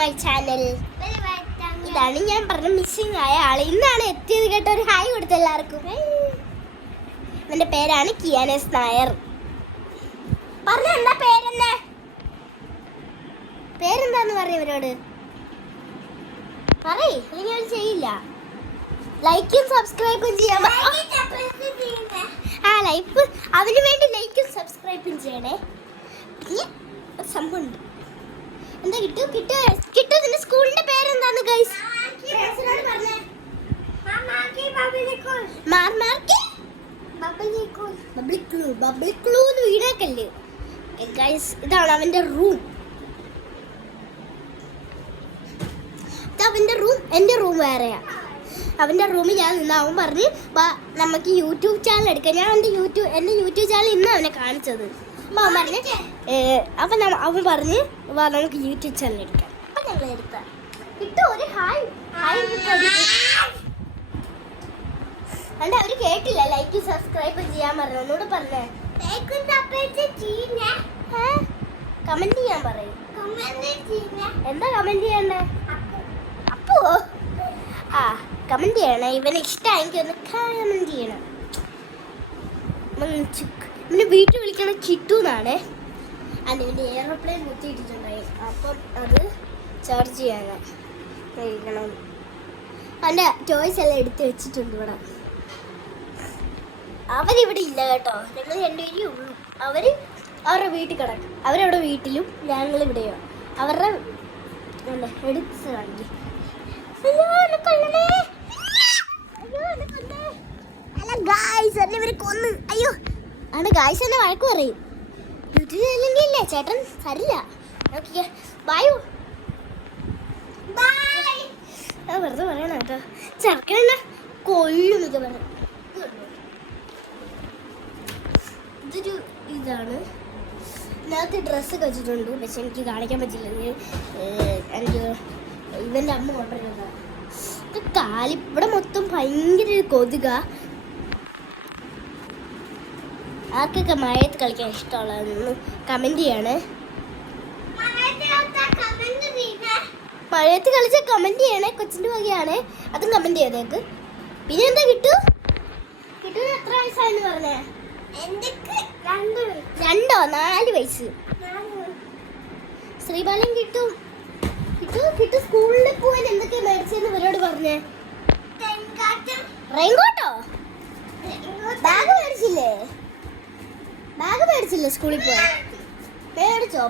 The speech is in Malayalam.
My channel. ഇതാണ് ഞാൻ പറഞ്ഞ മിസ്സിംഗ് ആയ ആള്. ഇന്നാണ് എത്തിയത് കേട്ടോ. ഒരു ഹായ് കൊടുത്ത എല്ലാവർക്കും. എന്റെ പേരാണ് കിയാനസ് നായർ. പറഞ്ഞ എന്താ പേരെന്നെ? പേരെന്താന്ന് പറയവരോട് പറയ്, അല്ലെങ്കിൽ അവർ ചെയ്യില്ല. ലൈക്കും സബ്സ്ക്രൈബും ചെയ്യാൻ ലൈഫ് അതിനു വേണ്ടി ലൈക്കും സബ്സ്ക്രൈബും ചെയ്യണേ. പിന്നെ സംഭവമുണ്ട്. എന്താ കിട്ടു നിന്റെ സ്കൂളിന്റെ പേരെന്താന്ന് ഗൈസ്? വീടാക്കല്ലേ ഗൈസ്. ഇതാണ് അവന്റെ റൂം. അവന്റെ റൂം എന്റെ റൂം വേറെയാ. അവന്റെ റൂമിൽ ഞാൻ നിന്ന് അവൻ പറഞ്ഞ് നമുക്ക് യൂട്യൂബ് ചാനൽ എടുക്കാം. ഞാൻ എന്റെ യൂട്യൂബ് ചാനൽ ഇന്ന് അവനെ കാണിച്ചത്. അപ്പൊ അവൻ പറഞ്ഞ് അവൻ പറഞ്ഞ് നമുക്ക് യൂട്യൂബ് ചാനൽ എടുക്കാം. അപ്പൊ ഞങ്ങൾ എടുക്കാം. കിട്ടും ഒരു ഹായ് അണ്ട അവര് കേട്ടില്ല. ലൈക്ക് സബ്സ്ക്രൈബ് ചെയ്യാൻ പറഞ്ഞു. ഒന്നുകൂടെ പറഞ്ഞേ. കമന്റ് ചെയ്യാൻ പറയും. എന്താ കമന്റ് ചെയ്യണ്ടേ? അപ്പോ കമന്റ് ചെയ്യണേ. ഇവനെ ഇഷ്ടമായെങ്കിൽ ഒന്ന് കമന്റ് ചെയ്യണം. ഇവന് വീട്ടിൽ വിളിക്കണ കിട്ടു എന്നാണ്. അല്ല ഇവൻ്റെ എയർപ്ലെയിൻ കുത്തിയിട്ടിട്ടുണ്ടായി. അപ്പം അത് ചാർജ് ചെയ്യാനാണ്. അവൻ്റെ ടോയ്സ് എല്ലാം എടുത്ത് വെച്ചിട്ടുണ്ട് ഇവിടെ. അവരിവിടെ ഇല്ല കേട്ടോ. ഞങ്ങൾ രണ്ടുപേരേ ഉള്ളൂ. അവരുടെ വീട്ടിൽ കിടക്കും. അവരവിടെ വീട്ടിലും ഞങ്ങളിവിടെയോ. അവരുടെ എടുത്ത് കാണിക്കും. അയ്യോ ആണ് ഗായ്സ് എന്നെ വഴക്ക് പറയും. വീട്ടിലില്ലെങ്കിൽ ഇല്ലേ ചേട്ടൻ തരില്ല. വെറുതെ പറയണ കേട്ടോ. ചെറുക്കനെന്നെ കൊല്ലും. ഇത് വേണം. ഇതൊരു ഇതാണ്. ഇതിനകത്ത് ഡ്രസ്സൊക്കെ വെച്ചിട്ടുണ്ട്. പക്ഷെ എനിക്ക് കാണിക്കാൻ പറ്റില്ല. എനിക്ക് ഇവൻ്റെ അമ്മ കൊണ്ടുവരുന്നതാണ്. ഇവിടെ മൊത്തം ഭയങ്കര കൊതുക. ആർക്കൊക്കെ മഴയത്ത് കളിക്കാൻ ഇഷ്ടമുള്ളതെന്ന് കമന്റ് ചെയ്യണേ. മഴയത്ത് കളിച്ച കമന്റ് ചെയ്യണേ. കൊച്ചിൻ്റെ വകയാണ്. അതും കമന്റ് ചെയ്തേക്ക്. പിന്നെ എന്താ കിട്ടും എത്ര വയസ്സായെന്ന് പറഞ്ഞേ? 4 വയസ്സ്. ശ്രീബാലൻ കിട്ടു സ്കൂളിൽ പോവാൻ എന്തൊക്കെയാ മേടിച്ചെന്ന് ഇവരോട് പറഞ്ഞേ. റെയിൻകോട്ടോ? ബാഗ് മേടിച്ചില്ലേ സ്കൂളിൽ പോവാൻ? മേടിച്ചോ?